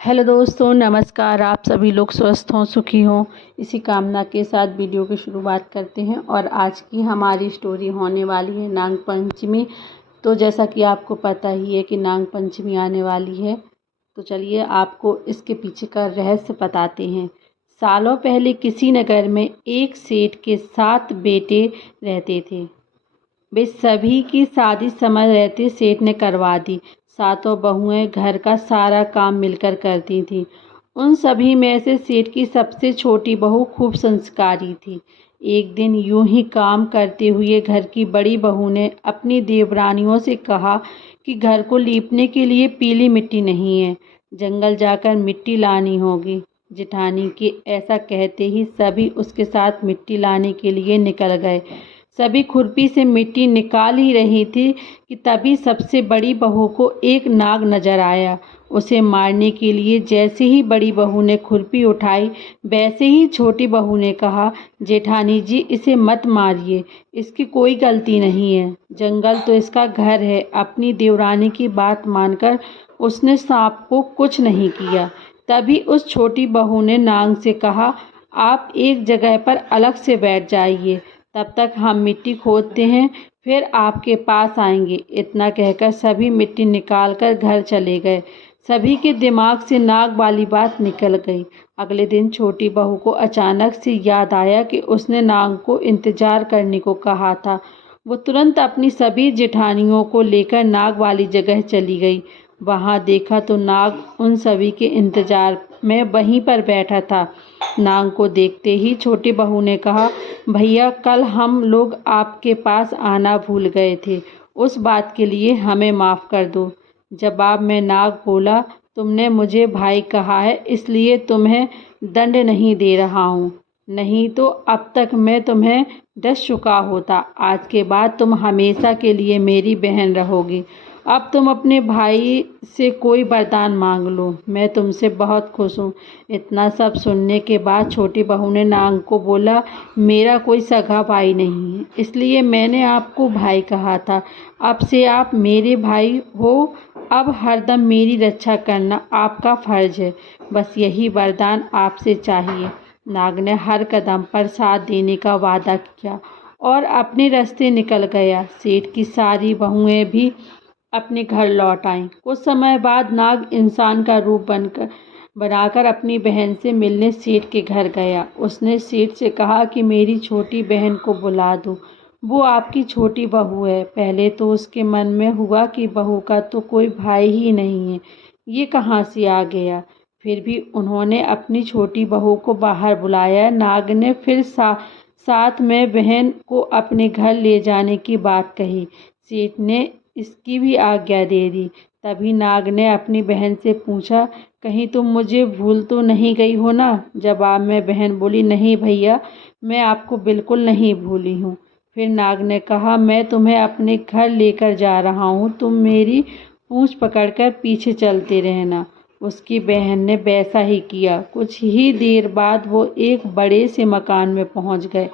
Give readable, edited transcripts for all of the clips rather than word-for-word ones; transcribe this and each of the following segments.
Hello दोस्तों, नमस्कार। आप सभी लोग स्वस्थ हों, सुखी हों, इसी कामना के साथ वीडियो की शुरुआत करते हैं। और आज की हमारी स्टोरी होने वाली है नाग पंचमी। तो जैसा कि आपको पता ही है कि नाग पंचमी आने वाली है, तो चलिए आपको इसके पीछे का रहस्य बताते हैं। सालों पहले किसी नगर में एक सेठ के 7 बेटे रहते थे। वे सभी की शादी समय रहते सेठ ने करवा दी। सातों बहुएं घर का सारा काम मिलकर करती थीं। उन सभी में से सेठ की सबसे छोटी बहू खूब संस्कारी थी। एक दिन यूं ही काम करते हुए घर की बड़ी बहू ने अपनी देवरानियों से कहा कि घर को लीपने के लिए पीली मिट्टी नहीं है, जंगल जाकर मिट्टी लानी होगी। जेठानी के ऐसा कहते ही सभी उसके साथ मिट्टी लाने के लिए निकल गए। सभी खुरपी से मिट्टी निकाल ही रही थी कि तभी सबसे बड़ी बहू को एक नाग नजर आया। उसे मारने के लिए जैसे ही बड़ी बहू ने खुरपी उठाई, वैसे ही छोटी बहू ने कहा, जेठानी जी इसे मत मारिए, इसकी कोई गलती नहीं है, जंगल तो इसका घर है। अपनी देवरानी की बात मानकर उसने सांप को कुछ नहीं किया। तभी उस छोटी बहू ने नाग से कहा, आप एक जगह पर अलग से बैठ जाइए, तब तक हम मिट्टी खोदते हैं, फिर आपके पास आएंगे। इतना कहकर सभी मिट्टी निकालकर घर चले गए। सभी के दिमाग से नाग वाली बात निकल गई। अगले दिन छोटी बहू को अचानक से याद आया कि उसने नाग को इंतजार करने को कहा था। वो तुरंत अपनी सभी जेठानियों को लेकर नाग वाली जगह चली गई। वहां देखा तो नाग उन सभी के इंतजार में वहीं पर बैठा था। नाग को देखते ही छोटी बहू ने कहा, भैया कल हम लोग आपके पास आना भूल गए थे, उस बात के लिए हमें माफ़ कर दो। जवाब में नाग बोला, तुमने मुझे भाई कहा है इसलिए तुम्हें दंड नहीं दे रहा हूँ, नहीं तो अब तक मैं तुम्हें डस चुका होता। आज के बाद तुम हमेशा के लिए मेरी बहन रहोगी। अब तुम अपने भाई से कोई वरदान मांग लो, मैं तुमसे बहुत खुश हूँ। इतना सब सुनने के बाद छोटी बहू ने नाग को बोला, मेरा कोई सगा भाई नहीं है, इसलिए मैंने आपको भाई कहा था। अब से आप मेरे भाई हो। अब हरदम मेरी रक्षा करना आपका फर्ज है, बस यही वरदान आपसे चाहिए। नाग ने हर कदम पर साथ देने का वादा किया और अपने रास्ते निकल गया। सेठ की सारी बहुएं भी अपने घर लौट आईं। कुछ समय बाद नाग इंसान का रूप बनाकर अपनी बहन से मिलने सेठ के घर गया। उसने सेठ से कहा कि मेरी छोटी बहन को बुला दो, वो आपकी छोटी बहू है। पहले तो उसके मन में हुआ कि बहू का तो कोई भाई ही नहीं है, ये कहाँ से आ गया। फिर भी उन्होंने अपनी छोटी बहू को बाहर बुलाया। नाग ने फिर साथ में बहन को अपने घर ले जाने की बात कही। सेठ ने इसकी भी आज्ञा दे दी। तभी नाग ने अपनी बहन से पूछा, कहीं तुम मुझे भूल तो नहीं गई हो ना। जवाब में बहन बोली, नहीं भैया, मैं आपको बिल्कुल नहीं भूली हूँ। फिर नाग ने कहा, मैं तुम्हें अपने घर लेकर जा रहा हूँ, तुम मेरी पूंछ पकड़कर पीछे चलते रहना। उसकी बहन ने वैसा ही किया। कुछ ही देर बाद वो एक बड़े से मकान में पहुँच गए।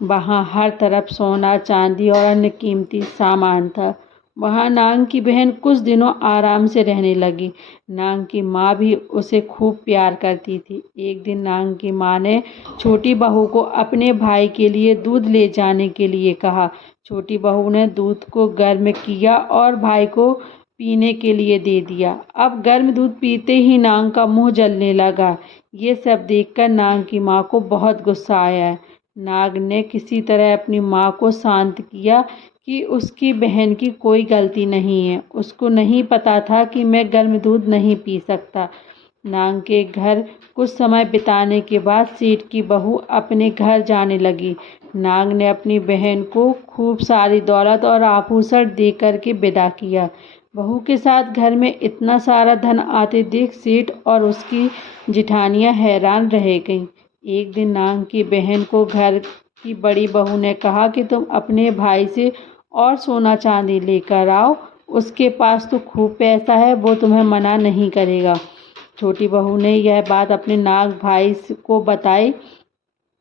वहाँ हर तरफ सोना, चांदी और अन्य कीमती सामान था। वहाँ नाग की बहन कुछ दिनों आराम से रहने लगी। नाग की माँ भी उसे खूब प्यार करती थी। एक दिन नाग की माँ ने छोटी बहू को अपने भाई के लिए दूध ले जाने के लिए कहा। छोटी बहू ने दूध को गर्म किया और भाई को पीने के लिए दे दिया। अब गर्म दूध पीते ही नाग का मुंह जलने लगा। ये सब देखकर नाग की माँ को बहुत गुस्सा आया। नाग ने किसी तरह अपनी माँ को शांत किया कि उसकी बहन की कोई गलती नहीं है। उसको नहीं पता था कि मैं गर्म दूध नहीं पी सकता। नाग के घर कुछ समय बिताने के बाद सेठ की बहू अपने घर जाने लगी। नाग ने अपनी बहन को खूब सारी दौलत और आभूषण देकर के विदा किया। बहू के साथ घर में इतना सारा धन आते देख सेठ और उसकी जिठानियाँ हैरान रह गईं। एक दिन नाग की बहन को घर की बड़ी बहू ने कहा कि तुम अपने भाई से और सोना चांदी लेकर आओ, उसके पास तो खूब पैसा है, वो तुम्हें मना नहीं करेगा। छोटी बहू ने यह बात अपने नाग भाई को बताई।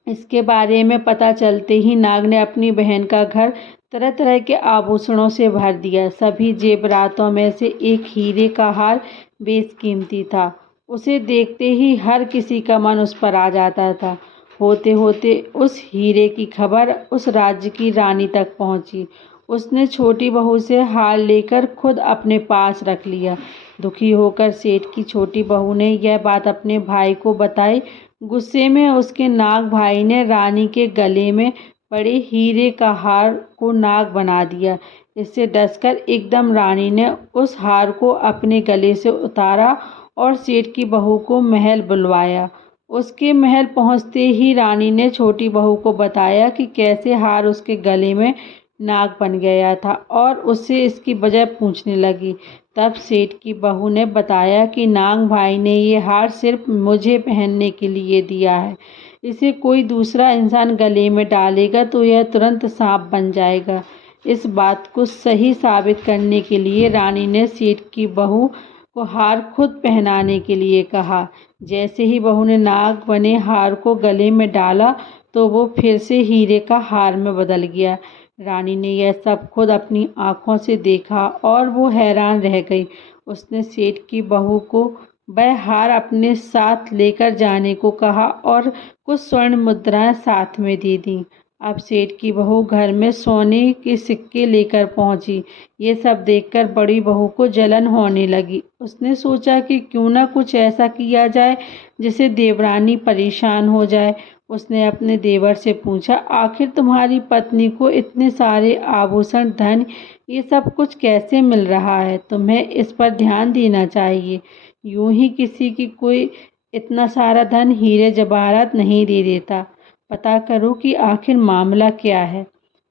इसके बारे में पता चलते ही नाग ने अपनी बहन का घर तरह तरह के आभूषणों से भर दिया। सभी जेवरातों में से एक हीरे का हार बेशकीमती था। उसे देखते ही हर किसी का मन उस पर आ जाता था। होते होते उस हीरे की खबर उस राज्य की रानी तक पहुंची। उसने छोटी बहू से हार लेकर खुद अपने पास रख लिया। दुखी होकर सेठ की छोटी बहू ने यह बात अपने भाई को बताई। गुस्से में उसके नाग भाई ने रानी के गले में पड़े हीरे का हार को नाग बना दिया। इससे डसकर एकदम रानी ने उस हार को अपने गले से उतारा और सेठ की बहू को महल बुलवाया। उसके महल पहुंचते ही रानी ने छोटी बहू को बताया कि कैसे हार उसके गले में नाग बन गया था और उससे इसकी वजह पूछने लगी। तब सेठ की बहू ने बताया कि नाग भाई ने ये हार सिर्फ मुझे पहनने के लिए दिया है। इसे कोई दूसरा इंसान गले में डालेगा तो यह तुरंत सांप बन जाएगा। इस बात को सही साबित करने के लिए रानी ने सेठ की बहू को हार खुद पहनाने के लिए कहा। जैसे ही बहू ने नाग बने हार को गले में डाला तो वो फिर से हीरे का हार में बदल गया। रानी ने यह सब खुद अपनी आंखों से देखा और वो हैरान रह गई। उसने सेठ की बहू को वह हार अपने साथ लेकर जाने को कहा और कुछ स्वर्ण मुद्राएं साथ में दे दी। अब सेठ की बहू घर में सोने के सिक्के लेकर पहुंची। ये सब देखकर बड़ी बहू को जलन होने लगी। उसने सोचा कि क्यों ना कुछ ऐसा किया जाए जिससे देवरानी परेशान हो जाए। उसने अपने देवर से पूछा, आखिर तुम्हारी पत्नी को इतने सारे आभूषण, धन, ये सब कुछ कैसे मिल रहा है? तुम्हें इस पर ध्यान देना चाहिए। यूं ही किसी की कोई इतना सारा धन, हीरे जवाहरात नहीं दे देता। पता करो कि आखिर मामला क्या है।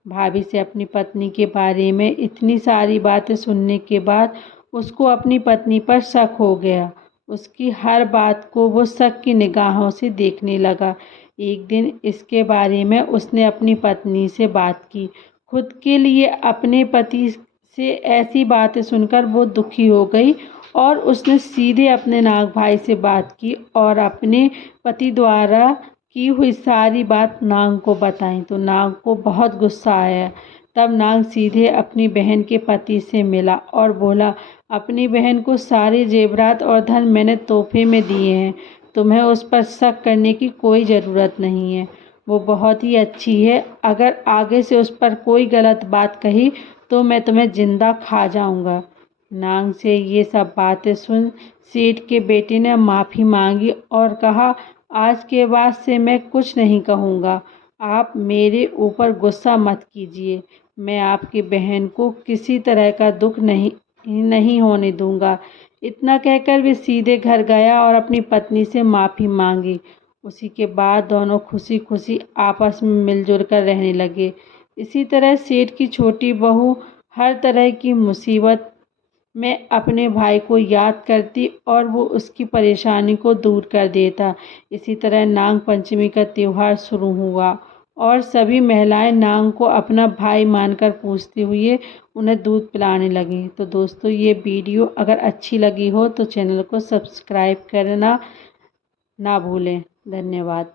भाभी से अपनी पत्नी के बारे में इतनी सारी बातें सुनने के बाद उसको अपनी पत्नी पर शक हो गया। उसकी हर बात को वो शक की निगाहों से देखने लगा। एक दिन इसके बारे में उसने अपनी पत्नी से बात की। खुद के लिए अपने पति से ऐसी बातें सुनकर वो दुखी हो गई और उसने सीधे अपने नाग भाई से बात की और अपने पति द्वारा की हुई सारी बात नाग को बताई। तो नाग को बहुत गुस्सा आया। तब नाग सीधे अपनी बहन के पति से मिला और बोला, अपनी बहन को सारे जेवरात और धन मैंने तोहफे में दिए हैं। तुम्हें उस पर शक करने की कोई ज़रूरत नहीं है। वो बहुत ही अच्छी है। अगर आगे से उस पर कोई गलत बात कही तो मैं तुम्हें जिंदा खा जाऊंगा। नाग से ये सब बातें सुन सेठ के बेटे ने माफ़ी मांगी और कहा, आज के बाद से मैं कुछ नहीं कहूँगा। आप मेरे ऊपर गुस्सा मत कीजिए। मैं आपकी बहन को किसी तरह का दुख नहीं होने दूंगा। इतना कहकर वे सीधे घर गया और अपनी पत्नी से माफ़ी मांगी। उसी के बाद दोनों खुशी खुशी आपस में मिलजुल कर रहने लगे। इसी तरह सेठ की छोटी बहू हर तरह की मुसीबत में अपने भाई को याद करती और वो उसकी परेशानी को दूर कर देता। इसी तरह नाग पंचमी का त्यौहार शुरू हुआ और सभी महिलाएं नाग को अपना भाई मानकर पूजते हुए उन्हें दूध पिलाने लगीं। तो दोस्तों, ये वीडियो अगर अच्छी लगी हो तो चैनल को सब्सक्राइब करना ना भूलें। धन्यवाद।